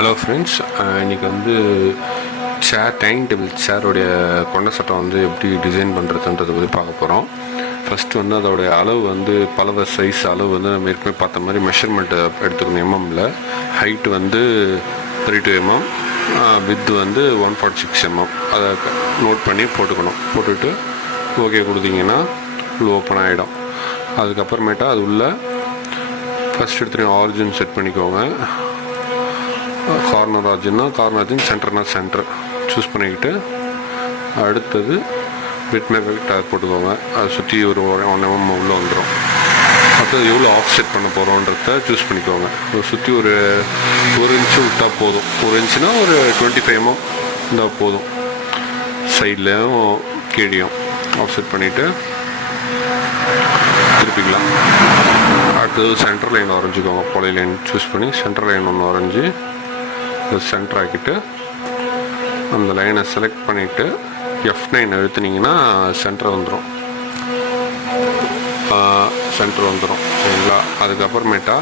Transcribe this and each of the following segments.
Hello friends, இன்றைக்கி வந்து dining table சேரோடைய கொண்ட சட்டம் வந்து எப்படி டிசைன் பண்ணுறதுன்றதை பற்றி பார்க்க போகிறோம். ஃபஸ்ட்டு வந்து அதோடைய அளவு வந்து பலவ சைஸ் அளவு வந்து நம்ம ஏற்கனவே பார்த்த மாதிரி மெஷர்மெண்ட்டு எடுத்துக்கணும். எம்எம்மில் ஹைட் வந்து 32 mm, வித் வந்து 146 mm. அதை நோட் பண்ணி போட்டுட்டு ஓகே கொடுத்தீங்கன்னா உள்ள ஓப்பன் ஆகிடும். அதுக்கப்புறமேட்டா அது உள்ள ஃபஸ்ட் எடுத்துகிட்டு ஆரிஜின் செட் பண்ணிக்கோங்க. கார்னர் ஆர்ஜின், சென்டர்னா சென்டர் சூஸ் பண்ணிக்கிட்டு அடுத்தது பிட் மேக்கர் டேக் போட்டுக்கோங்க. அதை சுற்றி ஒரு 1 mm உள்ளே வந்துடும். அடுத்தது எவ்வளோ ஆஃப் செட் பண்ண போகிறோன்றத சூஸ் பண்ணிக்கோங்க. சுற்றி ஒரு இன்ச்சு விட்டால் போதும். 1 இன்ச்சுனா ஒரு 25 mm இருந்தால் போதும். சைட்லேயும் கீழேயும் ஆஃப் செட் பண்ணிவிட்டு திருப்பிக்கலாம். அடுத்தது சென்டர் லைன் வரைஞ்சிக்கோங்க. பாலி லைன் சூஸ் பண்ணி சென்டர் லைன் ஒன்று வரைஞ்சி சென்டர் ஆக்கிட்டு அந்த லைனை செலக்ட் பண்ணிவிட்டு F9 அழுத்துனீங்கன்னா சென்டர் வந்துடும். சரிங்களா? அதுக்கப்புறமேட்டா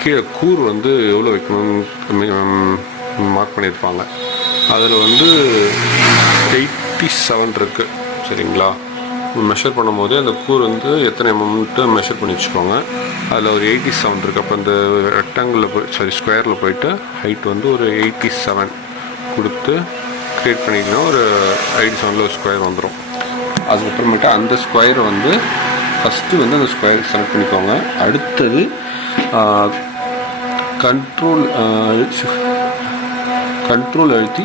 கீழே கூர் வந்து எவ்வளோ வைக்கணும்னு மார்க் பண்ணியிருப்பாங்க. அதில் வந்து 87 இருக்குது. சரிங்களா? மெஷர் பண்ணும்போதே அந்த கூர் வந்து எத்தனை எம்எம்ட்டு மெஷர் பண்ணி வச்சுக்கோங்க. அதில் ஒரு 87 இருக்குது. அப்போ அந்த ரெக்டாங்கிளில் ஸ்கொயரில் போயிட்டு ஹைட் வந்து ஒரு 87 கொடுத்து க்ரியேட் பண்ணிங்கன்னா ஒரு 87 ஒரு ஸ்கொயர் வந்துடும். அதுக்கப்புறமேட்டு அந்த ஸ்கொயர் வந்து ஃபஸ்ட்டு வந்து அந்த ஸ்கொயர் செலக்ட் பண்ணிக்கோங்க. அடுத்தது கண்ட்ரோல் அழுத்தி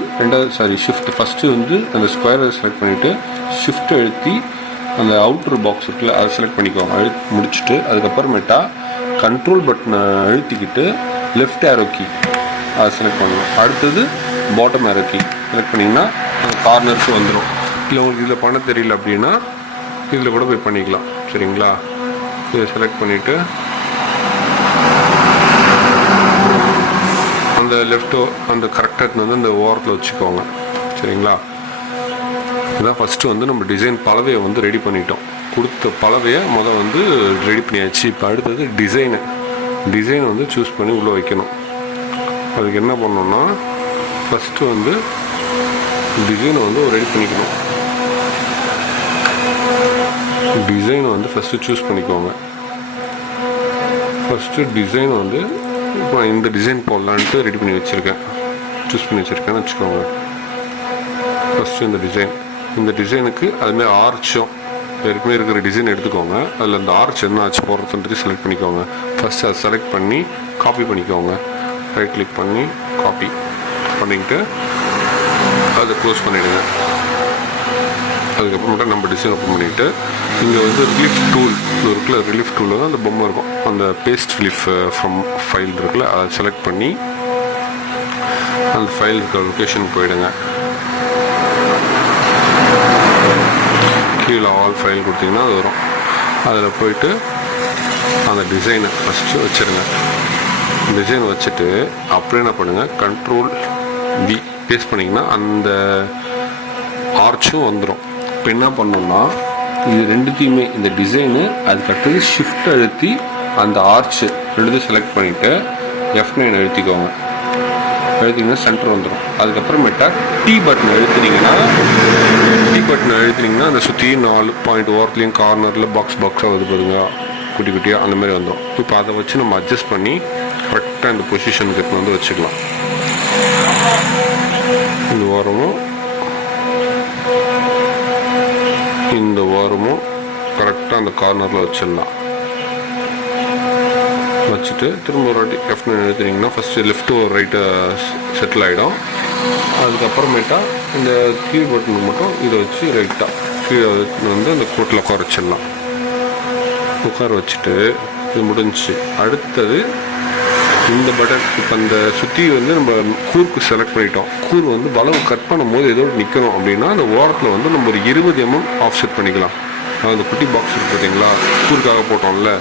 ஷிஃப்ட் ஃபஸ்ட்டு வந்து அந்த ஸ்கொயரை செலக்ட் பண்ணிவிட்டு ஷிஃப்ட் அழுத்தி அந்த அவுட்ரு பாக்ஸ் இருக்குல்ல அதை செலக்ட் பண்ணிக்கோங்க. முடிச்சுட்டு அதுக்கப்புறமேட்டா கண்ட்ரோல் பட்டனை அழுத்திக்கிட்டு லெஃப்ட் ஏரோ கீ அதை செலக்ட் பண்ணணும். அடுத்தது பாட்டம் ஏரோ கீ செலக்ட் பண்ணிங்கன்னா அந்த கார்னருக்கு வந்துடும். இல்லை உங்களுக்கு இதில் பண்ண தெரியல அப்படின்னா இதில் கூட போய் பண்ணிக்கலாம். சரிங்களா? இதை செலக்ட் பண்ணிவிட்டு அந்த லெஃப்ட்டோ அந்த கரெக்டாக வந்து அந்த ஓரத்தில் வச்சுக்கோங்க. சரிங்களா? இதுதான் ஃபஸ்ட்டு வந்து நம்ம டிசைன் பலவையை வந்து ரெடி பண்ணிட்டோம். கொடுத்த பலவையை வந்து ரெடி பண்ணியாச்சு. இப்போ அடுத்தது டிசைனை வந்து சூஸ் பண்ணி உள்ளே வைக்கணும். அதுக்கு என்ன பண்ணணும்னா ஃபஸ்ட்டு வந்து டிசைனை வந்து ரெடி பண்ணிக்கணும். டிசைனை வந்து ஃபஸ்ட்டு சூஸ் பண்ணிக்கோங்க. ஃபஸ்ட்டு டிசைன் வந்து இப்போ இந்த டிசைன் போடலான்ட்டு ரெடி பண்ணி வச்சுருக்கேன், சூஸ் பண்ணி வச்சுருக்கேன்னு வச்சுக்கோங்க. ஃபஸ்ட்டு இந்த டிசைனுக்கு அதுமாதிரி ஆர்ச்சும் ஏற்கனவே இருக்கிற டிசைன் எடுத்துக்கோங்க. அதில் அந்த ஆர்ச் என்ன ஆச்சு போடுறதுன்றது செலக்ட் பண்ணிக்கோங்க. ஃபஸ்ட்டு அதை செலக்ட் பண்ணி காப்பி பண்ணிக்கோங்க. ரைட் கிளிக் பண்ணி காப்பி பண்ணிக்கிட்டு அதை க்ளோஸ் பண்ணிவிடுங்க. அதுக்கப்புறமேட்டா நம்ம டிசைன் ஓப்பன் பண்ணிவிட்டு இங்கே வந்து ரிலீஃப் டூல் இருக்குல்ல, ரிலீஃப் டூல் வந்து அந்த பொம்மை இருக்கும், அந்த பேஸ்ட் ரிலீஃப் ஃப்ரம் ஃபைல் இருக்குல்ல, அதை செலக்ட் பண்ணி அந்த ஃபைல் இருக்கிற லொக்கேஷன் போயிடுங்க. கீழே ஆல் ஃபைல் கொடுத்தீங்கன்னா அது வரும். அதில் போயிட்டு அந்த டிசைனை ஃபஸ்ட்டு வச்சுருங்க. டிசைன் வச்சுட்டு அப்படியே என்ன பண்ணுங்கள், கண்ட்ரோல் V பேஸ்ட் பண்ணிங்கன்னா அந்த ஆர்ச்சும் வந்துடும். இப்போ என்ன பண்ணோம்னா இது ரெண்டுத்தையுமே இந்த டிசைனு அதுக்கடுத்தது ஷிஃப்ட் அழுத்தி அந்த ஆர்ச்சு ரெண்டுத்தையும் செலக்ட் பண்ணிவிட்டு F9 அழுத்திங்கன்னா சென்டர் வந்துடும். அதுக்கப்புறமேட்டா T பட்டன் அழுத்தினீங்கன்னா அந்த சுற்றி 4 பாயிண்ட் ஓரத்துலேயும் கார்னரில் பாக்ஸாக வருது பாருங்க, குட்டி குட்டியாக அந்த மாதிரி வந்துடும். இப்போ அதை வச்சு நம்ம அட்ஜஸ்ட் பண்ணி கரெக்டாக இந்த பொசிஷனுக்கு வந்து வச்சுக்கலாம். இந்த வாரமும் கரெக்டாக அந்த கார்னரில் வச்சிடலாம். வச்சுட்டு திரும்ப ஒரு வாட்டி F9 எழுத்துனீங்கன்னா ஃபஸ்ட்டு லெஃப்ட் ஒரு ரைட்டை செட்டில் ஆகிடும். அதுக்கப்புறமேட்டா இந்த கீ பட்டனுக்கு மட்டும் இதை வச்சு ரைட்டாக கீழே வந்து அந்த கோட்டில் உட்கார வச்சுட்டு இது முடிஞ்சிச்சு. அடுத்தது இந்த பட்டன் இப்போ அந்த சுற்றி வந்து நம்ம கூருக்கு செலக்ட் பண்ணிட்டோம். கூர் வந்து வளவு கட் பண்ணும் போது ஏதோ நிற்கணும் அப்படின்னா அந்த ஓரத்தில் வந்து நம்ம ஒரு 20 mm ஆஃப் செட் பண்ணிக்கலாம். அந்த குட்டி பாக்ஸ் இருக்குது பார்த்தீங்களா, கூருக்காக போட்டோம்ல,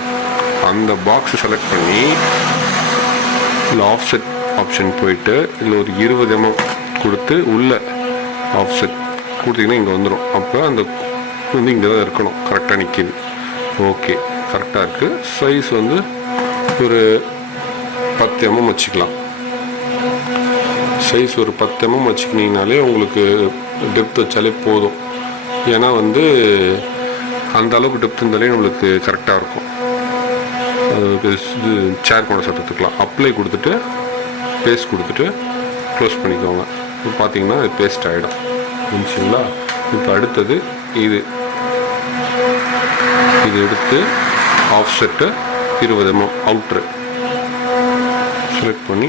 அந்த பாக்ஸை செலக்ட் பண்ணி இல்லை ஆஃப் செட் ஆப்ஷன் போயிட்டு இதில் ஒரு 20 mm கொடுத்து உள்ளே ஆஃப் செட் கொடுத்தீங்கன்னா இங்கே வந்துடும். அப்போ அந்த வந்து இங்கே தான் இருக்கணும், கரெக்டாக நிற்கிது. ஓகே, கரெக்டாக இருக்குது. சைஸ் வந்து ஒரு 10 mm வச்சுக்கலாம். சைஸ் ஒரு 10 mm வச்சுக்கினீங்கனாலே உங்களுக்கு டெப்த் வச்சாலே போதும். ஏன்னா வந்து அந்த அளவுக்கு டெப்த் இருந்தாலே நம்மளுக்கு கரெக்டாக இருக்கும். அதுக்கு இது சேர் கொண்டு சட்டத்துக்கலாம். அப்ளை கொடுத்துட்டு பேஸ்ட் கொடுத்துட்டு க்ளோஸ் பண்ணிக்கோங்க. இப்போ பார்த்தீங்கன்னா அது பேஸ்ட் ஆகிடும். புரிஞ்சுங்களா? இப்போ அடுத்தது இது எடுத்து ஆஃப்செட்டு 20 mm அவுட்ரு செலக்ட் பண்ணி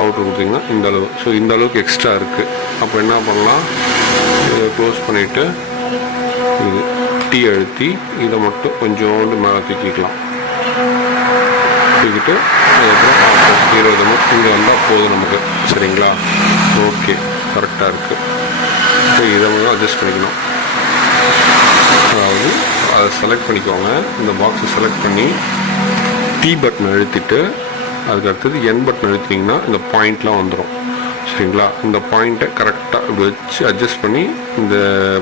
அவுட்ரு கொடுத்தீங்கன்னா இந்த அளவு. ஸோ இந்த அளவுக்கு எக்ஸ்ட்ரா இருக்குது. அப்போ என்ன பண்ணலாம், இதை க்ளோஸ் பண்ணிவிட்டு இது டீ அழுத்தி இதை மட்டும் கொஞ்சோண்டு மேலே தூக்கிக்கலாம். தூக்கிட்டு அதுக்கப்புறம் 20 mm இங்கே வந்தால் போதும் நமக்கு. சரிங்களா? ஓகே, கரெக்டாக இருக்குது. இப்போ இதை மட்டும் அட்ஜஸ்ட் பண்ணிக்கணும். அதாவது அதை செலக்ட் பண்ணிக்கோங்க. இந்த பாக்ஸை செலக்ட் பண்ணி டி பட்டன் அழுத்திட்டு அதுக்கு அடுத்தது என் பட்டன் அழுத்திங்கன்னா இந்த பாயிண்ட்லாம் வந்துடும். சரிங்களா? இந்த பாயிண்ட்டை கரெக்டாக இப்படி வச்சு அட்ஜஸ்ட் பண்ணி இந்த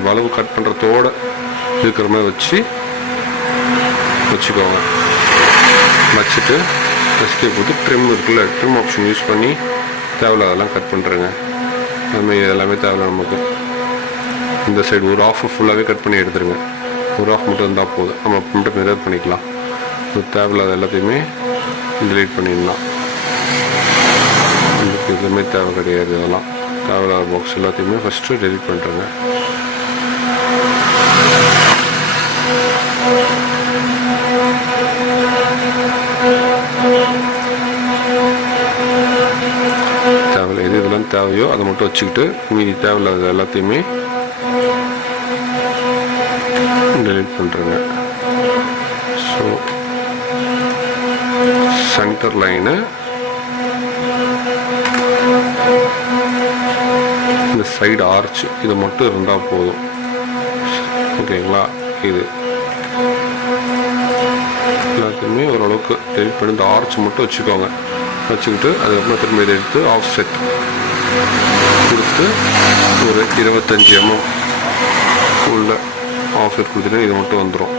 வளவு கட் பண்ணுறதோடு இருக்கிற மாதிரி வச்சுக்கோங்க. வச்சுட்டு எஸ்கேப் போட்டு ட்ரிம் இருக்குல்ல, ட்ரிம் ஆப்ஷன் யூஸ் பண்ணி தேவையில்லாதெல்லாம் கட் பண்ணுறேங்க. அதுமாதிரி எல்லாமே தேவையில்ல நமக்கு. இந்த சைடு ஒரு ஆஃப் ஃபுல்லாகவே கட் பண்ணி எடுத்துருங்க. ஒரு ஆஃப் மட்டும் இருந்தால் போதும். நம்ம மட்டும் மிரர் பண்ணிக்கலாம். தேவையில்லாத எல்லாத்தையுமே டிலீட் பண்ணிடலாம். இதுக்கு எதுவுமே தேவை கிடையாது. இதெல்லாம் தேவையில்லாத பாக்ஸ் எல்லாத்தையுமே ஃபஸ்ட்டு டெலீட் பண்ணுறேங்க. தேவையில்லை, எது இதெல்லாம் தேவையோ அதை மட்டும் வச்சுக்கிட்டு மீதி தேவையில்லாத எல்லாத்தையுமே டெலீட் பண்ணுறேங்க. ஸோ சென்டர் லைனு இந்த சைடு ஆர்ச் இது மட்டும் இருந்தால் போதும். ஓகேங்களா? இது எல்லாத்தையுமே ஓரளவுக்கு டெலிட் பண்ணி இந்த ஆர்ச் மட்டும் வச்சுக்கோங்க. வச்சுக்கிட்டு அதுக்கப்புறம் திரும்ப இதை எடுத்து ஆஃப் செட் கொடுத்து ஒரு 25 mm உள்ள ஆஃப் செட் கொடுத்துட்டு இது மட்டும் வந்துடும்.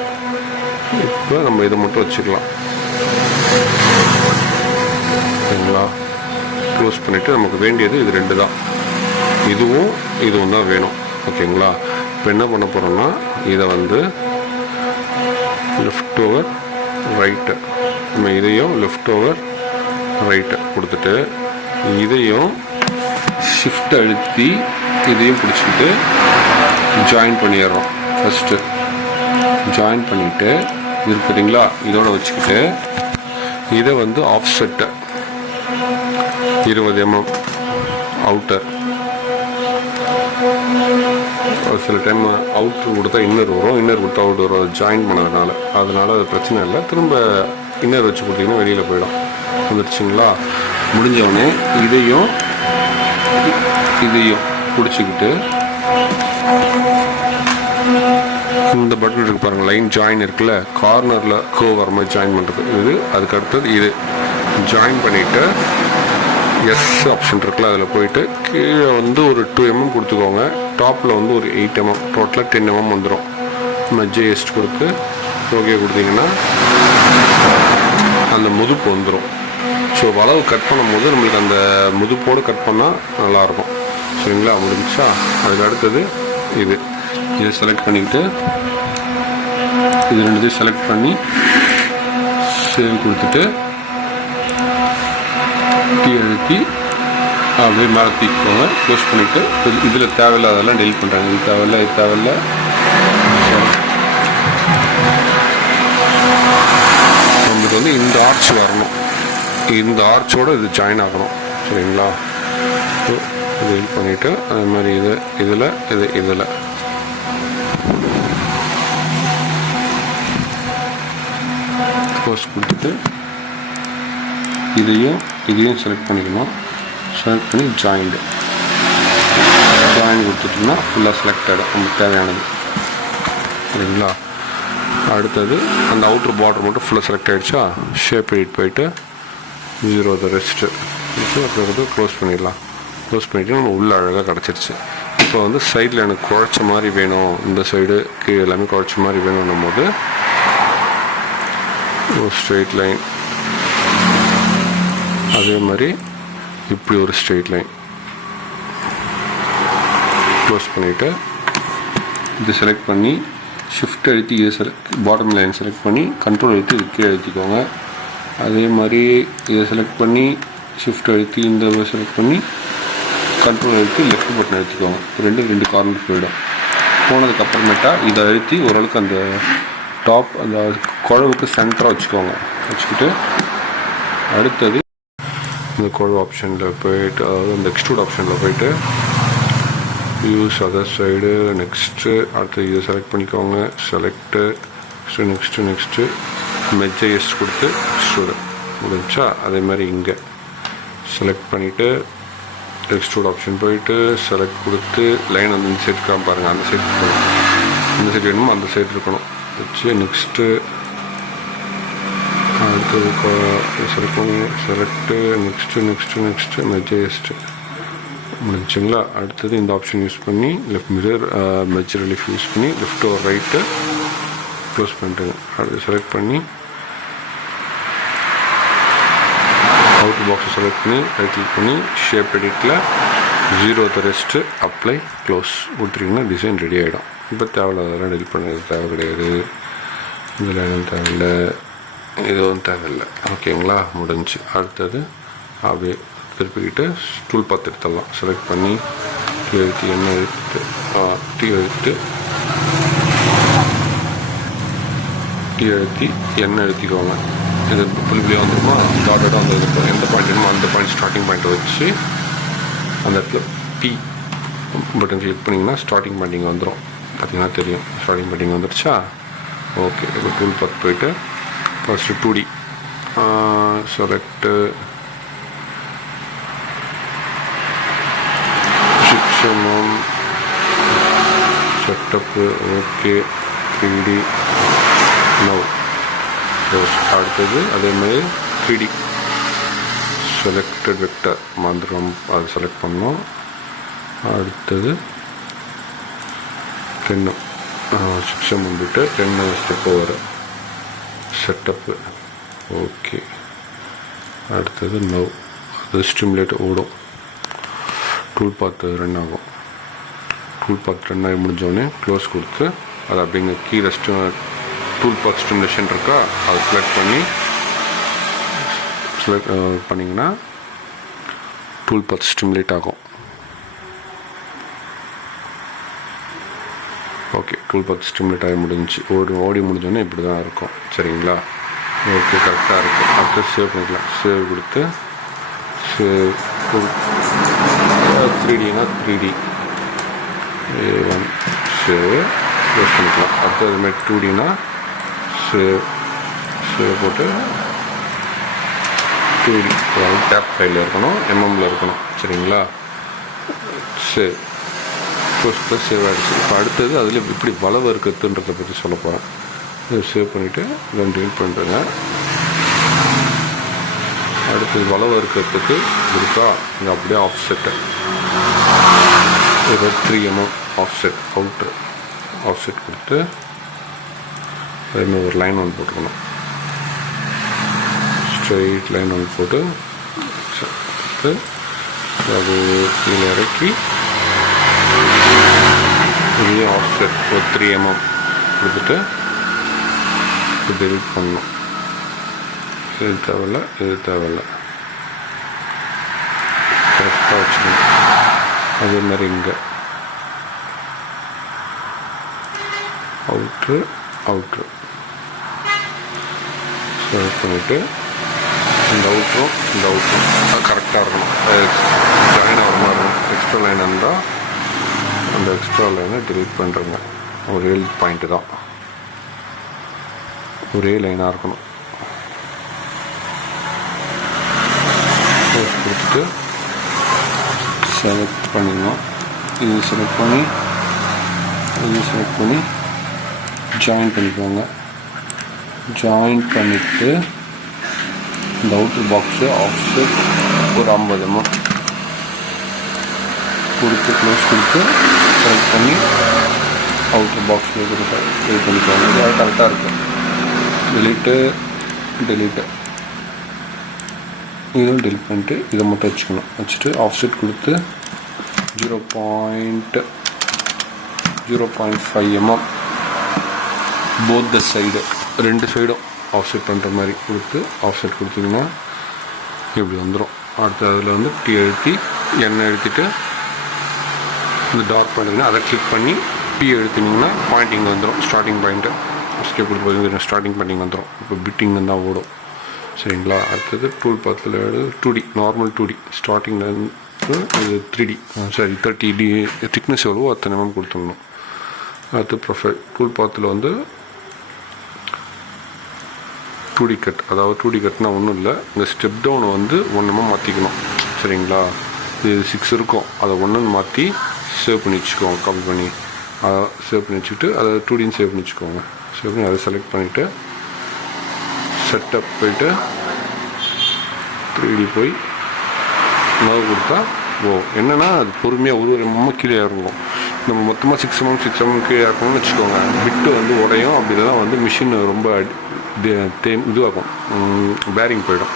இப்போ நம்ம இதை மட்டும் வச்சுக்கலாம். ஓகேங்களா? க்ளோஸ் பண்ணிவிட்டு நமக்கு வேண்டியது இது 2 தான். இதுவும் தான் வேணும். ஓகேங்களா? இப்போ என்ன பண்ண போகிறோம்னா இதை வந்து லெஃப்ட் ஓவர் ரைட்டு, நம்ம இதையும் லெஃப்ட் ஓவர் ரைட்டு கொடுத்துட்டு இதையும் ஷிஃப்ட் அழுத்தி இதையும் பிடிச்சிக்கிட்டு ஜாயின் பண்ணிடுறோம். ஃபஸ்ட்டு ஜாயின் பண்ணிவிட்டு இருக்குதுங்களா, இதோட வச்சுக்கிட்டு இதை வந்து ஆஃப் செட்டை 20 mm அவுட்டர். சில டைம் அவுட்ரு கொடுத்தா இன்னர் வரும், இன்னர் கொடுத்தா அவுட் வரும். அது ஜாயின் பண்ணதுனால அது பிரச்சனை இல்லை. திரும்ப இன்னர் வச்சு கொடுத்தீங்கன்னா வெளியில் போயிடும். வந்துடுச்சுங்களா? முடிஞ்சவொடனே இதையும் பிடிச்சிக்கிட்டு இந்த பட்டன் இருக்கு பாருங்கள், லைன் ஜாயின் இருக்குல்ல, கார்னரில் கர்வ் வர மாதிரி ஜாயின் பண்ணுறது இது. அதுக்கு அடுத்தது இது ஜாயின் பண்ணிவிட்டு எஸ் ஆப்ஷன் இருக்குல்ல, அதில் போயிட்டு கீழே வந்து ஒரு 2 mm கொடுத்துக்கோங்க. டாப்பில் வந்து ஒரு 8 mm, டோட்டலாக 10 mm வந்துடும். நம்ம ஜேஎஸ்ட் கொடுத்து ஓகே கொடுத்தீங்கன்னா அந்த முதுப்பு வந்துடும். ஸோ வளவு கட் பண்ணும்போது நம்மளுக்கு அந்த முதுப்போடு கட் பண்ணால் நல்லாயிருக்கும். சரிங்களா? முடிஞ்சா அதுக்கு அடுத்தது இதை செலக்ட் பண்ணிக்கிட்டு இது 2 செலக்ட் பண்ணி சேவ் கொடுத்துட்டு டீ அழுத்தி அப்படியே மேலே தூக்கிக்கோங்க. க்ளோஸ் பண்ணிவிட்டு இதில் தேவையில்லாதெல்லாம் டெலிட் பண்ணுறாங்க. இது தேவையில்லை. நம்மளுக்கு வந்து இந்த ஆர்ச் வரணும், இந்த ஆர்ச்சோடு இது ஜாயின் ஆகணும். சரிங்களா? இது பண்ணிவிட்டு அது மாதிரி இதில் க்ளோஸ் கொடுத்துட்டு இதையும் செலக்ட் பண்ணிக்கணும். செலக்ட் பண்ணி ஜாயின் கொடுத்துட்டோம்னா ஃபுல்லாக செலக்ட் ஆகிடும் நமக்கு தேவையானது. சரிங்களா? அடுத்தது அந்த அவுட்ரு பார்டர் மட்டும் ஃபுல்லாக செலக்ட் ஆகிடுச்சா, ஷேப் எடிட் போயிட்டு 0 ரெஸ்ட்டு அப்புறம் க்ளோஸ் பண்ணிடலாம். க்ளோஸ் பண்ணிவிட்டு நம்ம உள்ள அழகாக கிடச்சிருச்சு. இப்போ வந்து சைடில் எனக்கு குழைச்ச மாதிரி வேணும், இந்த சைடு கீழே எல்லாமே குழைச்ச மாதிரி வேணும்னும் போது ஒரு ஸ்ட்ரெயிட் லைன், அதே மாதிரி இப்படி ஒரு ஸ்ட்ரெயிட் லைன் க்ளோஸ் பண்ணிவிட்டு இது செலக்ட் பண்ணி ஷிஃப்ட் அழுத்தி இதை பாட்டம் லைன் செலக்ட் பண்ணி கண்ட்ரோல் அழுத்தி இது கீழே அழுத்திக்கோங்க. அதே மாதிரி இதை செலக்ட் பண்ணி ஷிஃப்ட் அழுத்தி இந்த செலக்ட் பண்ணி கண்ட்ரோல் அழுத்தி லெஃப்ட் பட்டன் அழுத்திக்கோங்க. ரெண்டு கார்னர் போயிடும். போனதுக்கப்புறமேட்டா இதை அழுத்தி ஓரளவுக்கு அந்த டாப் அந்த குழவுக்கு சென்டராக வச்சுக்கோங்க. வச்சுக்கிட்டு அடுத்தது இந்த குழவு ஆப்ஷனில் போயிட்டு, அதாவது அந்த எக்ஸ்ட்ரூட் ஆப்ஷனில் போயிட்டு யூஸ் அதர் சைடு நெக்ஸ்ட்டு அடுத்து இதை செலக்ட் பண்ணிக்கோங்க. செலக்ட்டு நெக்ஸ்ட்டு மெஜ்ஜஸ் கொடுத்து எக்ஸ்ட்ரூடு முடிஞ்சா. அதே மாதிரி இங்கே செலக்ட் பண்ணிவிட்டு எக்ஸ்ட்ரூட் ஆப்ஷன் போயிட்டு செலக்ட் கொடுத்து லைன் வந்து இந்த சைடு பாருங்கள், அந்த சைடு இருக்கணும். இந்த சைடு வேணுமோ அந்த சைடு இருக்கணும் வச்சு நெக்ஸ்ட்டு அடுத்தது செலக்ட் பண்ணி செலக்ட்டு நெக்ஸ்ட்டு மெஜ்ஜஸ்ட்டு முடிஞ்சுங்களா. அடுத்தது இந்த ஆப்ஷன் யூஸ் பண்ணி லெஃப்ட் மிரர் மெஜ் ரிலீஃப் யூஸ் பண்ணி லெஃப்ட் ஒரு ரைட்டு க்ளோஸ் பண்ணிட்டுங்க. அடுத்து செலக்ட் பண்ணி அவுட் பாக்ஸை செலக்ட் பண்ணி ரைட் கிளிக் பண்ணி ஷேப் எடிட்டில் 0 ரெஸ்ட்டு அப்ளை க்ளோஸ் கொடுத்துட்டிங்கன்னா டிசைன் ரெடி ஆகிடும். இப்போ தேவையில்லாதெல்லாம் டெலிட் பண்ணுறது தேவை கிடையாது. இதில் எதுவும் தேவையில்லை, எதுவும் தேவையில்லை. ஓகேங்களா, முடிஞ்சு. அடுத்தது அப்படியே திருப்பிக்கிட்டு டூல் பார்த்து எடுத்துடலாம். செலக்ட் பண்ணி டீ அழுத்தி எண்ணெய் எடுத்து டீ அழுத்தி எண்ணெய் அழுத்திக்கோங்க. இது புள்ளியாக வந்துருமா டாட்டோட அந்த இது எந்த பாயிண்ட் வேணுமோ அந்த பாயிண்ட் ஸ்டார்டிங் பாயிண்ட்டை வச்சு அந்த இடத்துல பி பட்டன் கிளிக் பண்ணிங்கன்னா ஸ்டார்டிங் பாயிண்டிங் வந்துடும். பார்த்திங்கன்னா தெரியும் ஸ்டார்டிங் பாயிண்டிங் வந்துடுச்சா. ஓகே, இப்போ டூல் பார்த்து போயிட்டு first 2D select setup okay 3D now. அடுத்தது அதே மாதிரி 3D செலக்டட் வெக்டர் மந்திரம் அது செலக்ட் பண்ணோம். அடுத்தது 10 சிக்ஸம் வந்துட்டு 10 ஸ்டெப் ஓவர் செட்டப்பு ஓகே. அடுத்தது நவ் அது ஸ்டிமுலேட் ஓடும். டூல் பார்த்து ரன் ஆகும். டூல் பார்த்து ரன் ஆகி முடிஞ்சோடனே க்ளோஸ் கொடுத்து அது அப்படிங்க கீழே டூல் பார்த்து ஸ்டிமுலேஷன் இருக்கா அதை செலக்ட் பண்ணிங்கன்னா டூல் பார்த்து ஸ்டிமுலேட் ஆகும். ஓகே, டூல் பார்த்து ஸ்டிமுலேட் ஆகி முடிஞ்சு ஓடி முடிஞ்சோடனே இப்படி தான் இருக்கும். சரிங்களா, ஓகே கரெக்டாக இருக்கும். அடுத்து சேவ் பண்ணிக்கலாம். சேவ் கொடுத்து save 3Dனா 3D A1 save use பண்ணிக்கலாம். அடுத்து அதுமாதிரி 2Dனா சேவ் போட்டு 2D அதாவது டேப் ஃபைலில் இருக்கணும், எம்எம்மில் இருக்கணும். சரிங்களா, சேவ் ப்ளஸ் சேவ் ஆகிடுச்சு. இப்போ அடுத்தது அதில் இப்படி வளவு இருக்குதுன்றதை பற்றி சொல்ல போகிறேன். இதை சேவ் பண்ணிவிட்டு இதை டீல் பண்ணுறேங்க. அடுத்தது வளவு இருக்கிறதுக்கு இருக்கா இங்கே அப்படியே offset 3 mm offset அவுட்ரு ஆஃப் செட் கொடுத்து அதேமாதிரி ஒரு லைன் ஒன்று போட்டுக்கணும். ஸ்ட்ரைட் லைன் ஒன்று போட்டு அது கீழே இறக்கி இதே ஆஃப் செட் ஒரு 3 mm கொடுத்துட்டு டெலிட் பண்ணணும். இது தேவையில்லை கரெக்டாக வச்சுக்கணும். அதே மாதிரி இங்கே அவுட்ரு செலக்ட் பண்ணிவிட்டு இந்த அவுட்ரும் அது கரெக்டாக இருக்கணும். ஜாயின் ஆகிற மாதிரி இருக்கணும். எக்ஸ்ட்ரா லைன் இருந்தால் அந்த எக்ஸ்ட்ரா லைனை டெலிட் பண்ணுறேங்க. ஒரே பாயிண்ட்டு தான், ஒரே லைனாக இருக்கணும். கொடுத்துட்டு செலக்ட் பண்ணிடணும். இது செலக்ட் பண்ணி ஜாயின் பண்ணிக்கோங்க. ஜாயின் பண்ணிவிட்டு இந்த அவுட்ரு பாக்ஸு ஆஃப்செட் ஒரு 50 mm கொடுத்து க்ளோஸ் கொடுத்து செலக்ட் பண்ணி அவுட்ரு பாக்ஸில் கொடுத்து இது பண்ணிக்கோங்க. இது கரெக்டாக இருக்கும். டெலீட்டு இதுவும் டெலிட் பண்ணிட்டு இதை மட்டும் வச்சுக்கணும். வச்சுட்டு ஆஃப்செட் கொடுத்து 0.5 0.5 mm போத் த சைடு, 2 சைடும் ஆஃப் செட் பண்ணுற மாதிரி கொடுத்து ஆஃப் செட் கொடுத்தீங்கன்னா இப்படி வந்துடும். அடுத்து அதில் வந்து டீ அழுத்தி எண்ணெய் அழுத்திட்டு இந்த டார்க் பாயிண்ட் அதை கிளிக் பண்ணி டீ அழுத்தினீங்கன்னா பாயிண்டிங் வந்துடும். ஸ்டார்டிங் பாயிண்ட்டு ஸ்கேப் கொடுத்து பார்த்தீங்கன்னா ஸ்டார்டிங் பாயிண்டிங் வந்துடும். இப்போ பிட்டிங் தான் ஓடும். சரிங்களா? அடுத்தது டூல் பாத்தில் 2D நார்மல் 2D ஸ்டார்டிங்கில் இது 3D 30D திக்னஸ் எவ்வளவோ அத்தனை mm கொடுத்துடணும். அடுத்து ப்ரொஃபைல் டூல் பாத்தில் வந்து 2D கட், அதாவது 2D கட்னால் ஒன்றும் இல்லை, இந்த ஸ்டெப் டவுனை வந்து 1 mm மாற்றிக்கணும். சரிங்களா? இது 6 இருக்கும், அதை 1ன்னு மாற்றி சேவ் பண்ணி வச்சுக்கோங்க. காப்பி பண்ணி அதை சேவ் பண்ணி வச்சுக்கிட்டு அதை 2Dன்னு சேவ் பண்ணி வச்சுக்கோங்க. சேவ் பண்ணி அதை செலக்ட் பண்ணிவிட்டு செட்டப் போயிட்டு 3D போய் நகை கொடுத்தா என்னென்னா அது பொறுமையாக ஒரு கீழே இறங்கும். நம்ம மொத்தமாக 6 mm கீழே இறக்கணும்னு வச்சுக்கோங்க, பிட்டு வந்து உடையும். அப்படி தான் வந்து மிஷின் ரொம்ப இதுவாகும், பேரிங் போயிடும்.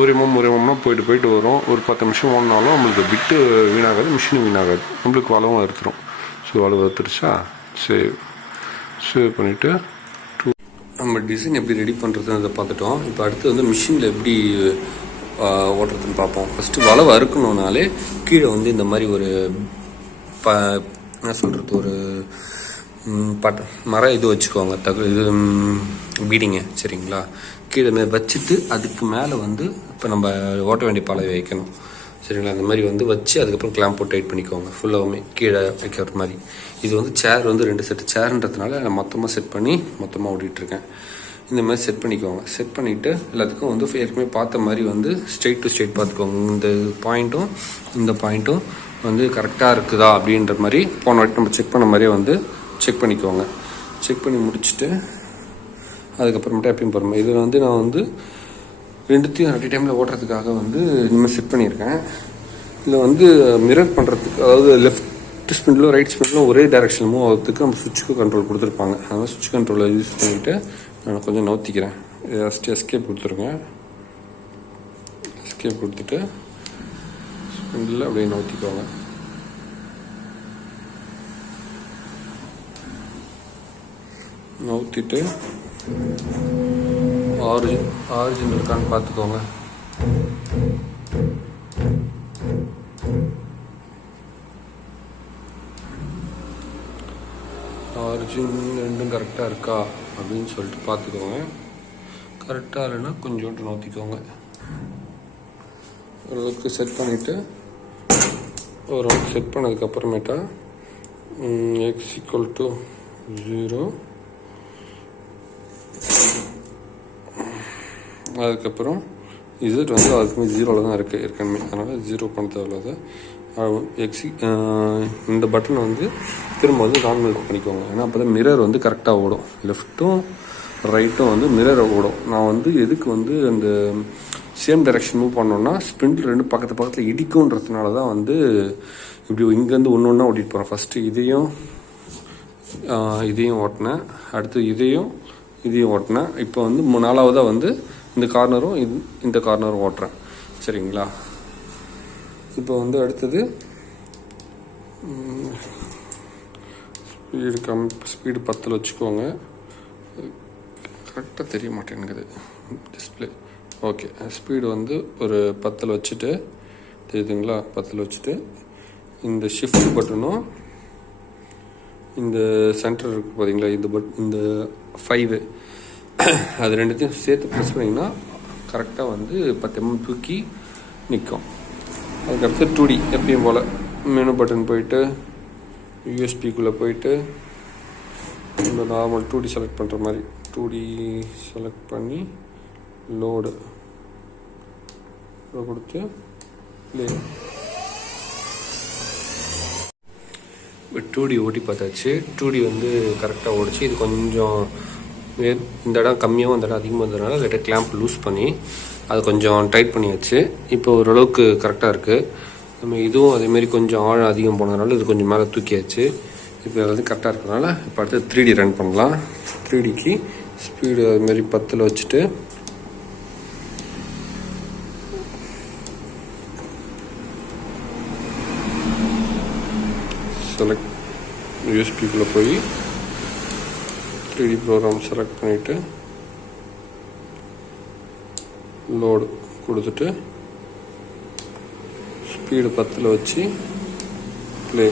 ஒரு எம்எம்னா போயிட்டு வரும். ஒரு 10 நிமிஷம் ஓடினாலும் நம்மளுக்கு பிட்டு வீணாகாது, மிஷினும் வீணாகாது, நம்மளுக்கு வளவும் அறுத்துரும். ஸோ அளவு அறுத்துருச்சா சேவ் பண்ணிவிட்டு நம்ம டிசைன் எப்படி ரெடி பண்ணுறதுன்னு அதை பார்த்துட்டோம். இப்போ அடுத்து வந்து மிஷினில் எப்படி ஓட்டுறதுன்னு பார்ப்போம். ஃபஸ்ட்டு வளவு அறுக்கணுன்னாலே கீழே வந்து இந்த மாதிரி ஒரு என்ன சொல்கிறது, ஒரு மரம் இது வச்சுக்கோங்க, இது பீடிங்க. சரிங்களா? கீழே வச்சுட்டு அதுக்கு மேலே வந்து இப்போ நம்ம ஓட்ட வேண்டிய பலவை வைக்கணும். சரிங்களா? அந்த மாதிரி வந்து வச்சு அதுக்கப்புறம் கிளாம்ப் போட்டு டைட் பண்ணிக்கோங்க ஃபுல்லாகவுமே கீழே வைக்கிற மாதிரி. இது வந்து சேர் வந்து 2 செட்டு சேர்ன்றதுனால நான் மொத்தமாக செட் பண்ணி மொத்தமாக ஓட்டிகிட்ருக்கேன். இந்த மாதிரி செட் பண்ணிக்கோங்க. செட் பண்ணிவிட்டு எல்லாத்துக்கும் வந்து ஏற்கனவே பார்த்த மாதிரி வந்து ஸ்ட்ரெயிட் டு ஸ்ட்ரெயிட் பார்த்துக்கோங்க. இந்த பாயிண்ட்டும் இந்த பாயிண்ட்டும் வந்து கரெக்டாக இருக்குதா அப்படின்ற மாதிரி போன வாட்டி நம்ம செக் பண்ண மாதிரியே வந்து செக் பண்ணிக்கோங்க. செக் பண்ணி முடிச்சுட்டு அதுக்கப்புறமேட்டு எப்பயும் போகிற மாதிரி இதில் வந்து நான் வந்து 2த்தையும் அட் டைமில் ஓட்டுறதுக்காக வந்து இனிமேல் செட் பண்ணியிருக்கேன். இதில் வந்து மிரர் பண்ணுறதுக்கு, அதாவது லெஃப்ட் ஸ்பின்லும் ரைட் ஸ்பின்லும் ஒரே டைரெக்ஷன் மூவ் ஆகிறதுக்கு நம்ம சுவிட்சுக்கு கண்ட்ரோல் கொடுத்துருப்பாங்க. அதனால் சுவிட்ச் கண்ட்ரோலை யூஸ் பண்ணிவிட்டு நான் கொஞ்சம் நவுத்திக்கிறேன். ஃபஸ்ட்டு எஸ்கேப் கொடுத்துருங்க. எஸ்கேப் கொடுத்துட்டு ஸ்பின்னில் அப்படியே நவுத்திக்கோங்க. நவுத்திட்டு ஆரிஜின் இருக்கான்னு பார்த்துக்கோங்க. ஆரிஜின் ரெண்டும் கரெக்டாக இருக்கா அப்படின்னு சொல்லிட்டு பார்த்துக்கோங்க. கரெக்டாக இல்லைன்னா கொஞ்சோண்டு நோத்திக்கோங்க. ஓரளவுக்கு செட் பண்ணிவிட்டு ஓரளவுக்கு செட் பண்ணதுக்கப்புறமேட்டா x = 0, அதுக்கப்புறம் Z வந்து அதுக்குமே 0வில் தான் இருக்குது ஏற்கனவே, அதனால் 0 பண்ண தேவையில்லாத இந்த பட்டன் வந்து திரும்ப வந்து நார்மல் பண்ணிக்கோங்க. ஏன்னா அப்போ தான் மிரர் வந்து கரெக்டாக ஓடும், லெஃப்ட்டும் ரைட்டும் வந்து மிரர் ஓடும். நான் வந்து எதுக்கு வந்து அந்த சேம் டைரெக்ஷன் மூவ் பண்ணோன்னா ஸ்ப்ரிண்டில் 2 பக்கத்தில் இடிக்கும்ன்றதுனால தான் வந்து இப்படி இங்கேருந்து ஒன்று ஒன்றா ஓட்டிகிட்டு போகிறேன். ஃபஸ்ட்டு இதையும் ஓட்டினேன், அடுத்து இதையும் ஓட்டினேன். இப்போ வந்து 4வதாக வந்து இந்த கார்னரும் இந்த கார்னரும் ஓட்டுறேன். சரிங்களா? இப்போ வந்து அடுத்தது ஸ்பீடு 10 வச்சுக்கோங்க. கரெக்டாக தெரிய மாட்டேங்குது டிஸ்பிளே. ஓகே, ஸ்பீடு வந்து ஒரு 10 வச்சுட்டு, தெரியுதுங்களா? 10 வச்சுட்டு இந்த ஷிஃப்ட் பட்டனும் இந்த சென்டர் இருக்குது பார்த்தீங்களா, இந்த 5 அது ரெண்டுத்தையும் சேர்த்து ப்ரெஸ் பண்ணிங்கன்னா கரெக்டாக வந்து 10 mm தூக்கி நிற்கும். அதுக்கடுத்து 2D எப்பயும் போல் மெனு பட்டன் போயிட்டு யூஎஸ்பிக்குள்ளே போயிட்டு இந்த நார்மல் 2D செலக்ட் பண்ணுற மாதிரி 2D செலக்ட் பண்ணி லோடு கொடுத்து ப்ளே. இப்போ 2D ஓட்டி பார்த்தாச்சு. 2D வந்து கரெக்டாக ஓடிச்சு. இது கொஞ்சம் இந்த இடம் கம்மியாகவும் இந்த இடம் அதிகமாக இருந்ததுனால லைட்டாக கிளாம்ப் லூஸ் பண்ணி அது கொஞ்சம் டைட் பண்ணியாச்சு. இப்போ ஓரளவுக்கு கரெக்டாக இருக்குது. நம்ம இதுவும் அதேமாரி கொஞ்சம் ஆழம் அதிகம் போனதுனால இது கொஞ்சம் மேலே தூக்கியாச்சு. இப்போ வந்து கரெக்டாக இருக்கிறதுனால இப்போ அடுத்து 3D ரன் பண்ணலாம். 3Dக்கு ஸ்பீடு அதுமாரி 10 வச்சுட்டு செலக்ட் யூஎஸ்பிக்குள்ளே போய் 3D ப்ரோக்ராம் செலக்ட் பண்ணிவிட்டு லோடு கொடுத்துட்டு ஸ்பீடு 10 வச்சு ப்ளே.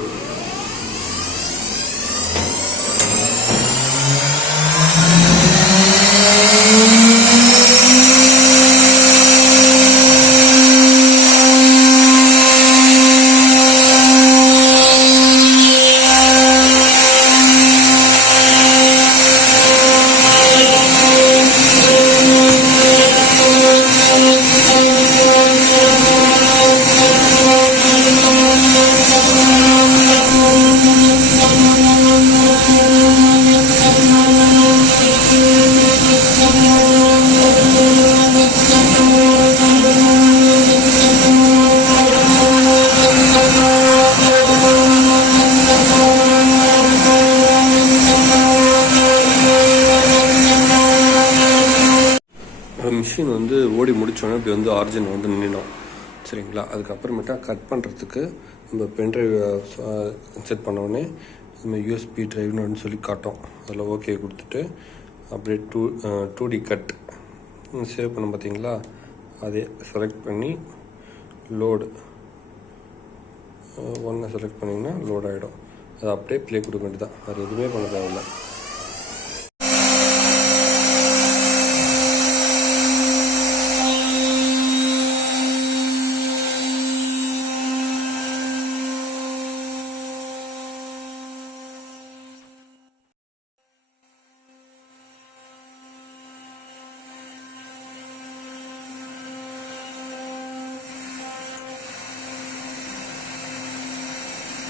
மிஷின் வந்து ஓடி முடித்தோன்னே இப்படி வந்து ஆரிஜின் வந்து நின்றுடும். சரிங்களா? அதுக்கப்புறமேட்டா கட் பண்ணுறதுக்கு நம்ம பென்ட்ரைவ் செட் பண்ணோடனே நம்ம யூஎஸ்பி ட்ரைவ்னு சொல்லி காட்டும். அதில் ஓகே கொடுத்துட்டு அப்படியே 2D கட் சேவ் பண்ண பார்த்தீங்களா, அதே செலக்ட் பண்ணி லோடு 1 செலக்ட் பண்ணிங்கன்னா லோட் ஆகிடும். அது அப்படியே ப்ளே கொடுக்க வேண்டியதான், வேறு எதுவுமே பண்ண தேவையில்லை.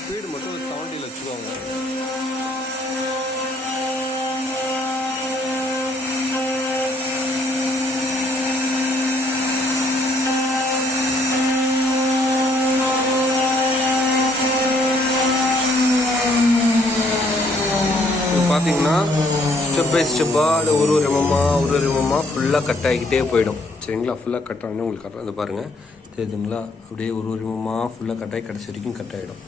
ஸ்பீடு மட்டும் 70 வச்சுக்கோங்க. பார்த்தீங்கன்னா ஸ்டெப் பை ஸ்டெப்பாக ஒரு எம்எம்மாக ஃபுல்லாக கட் ஆகிக்கிட்டே போயிடும். சரிங்களா? ஃபுல்லாக கட் ஆகணும் உங்களுக்கு கரெக்டாக அது பாருங்கள் தெரியுதுங்களா? அப்படியே ஒரு எம்எம்மாக ஃபுல்லாக கட் ஆகி கடைசி வரைக்கும் கட் ஆகிடும்.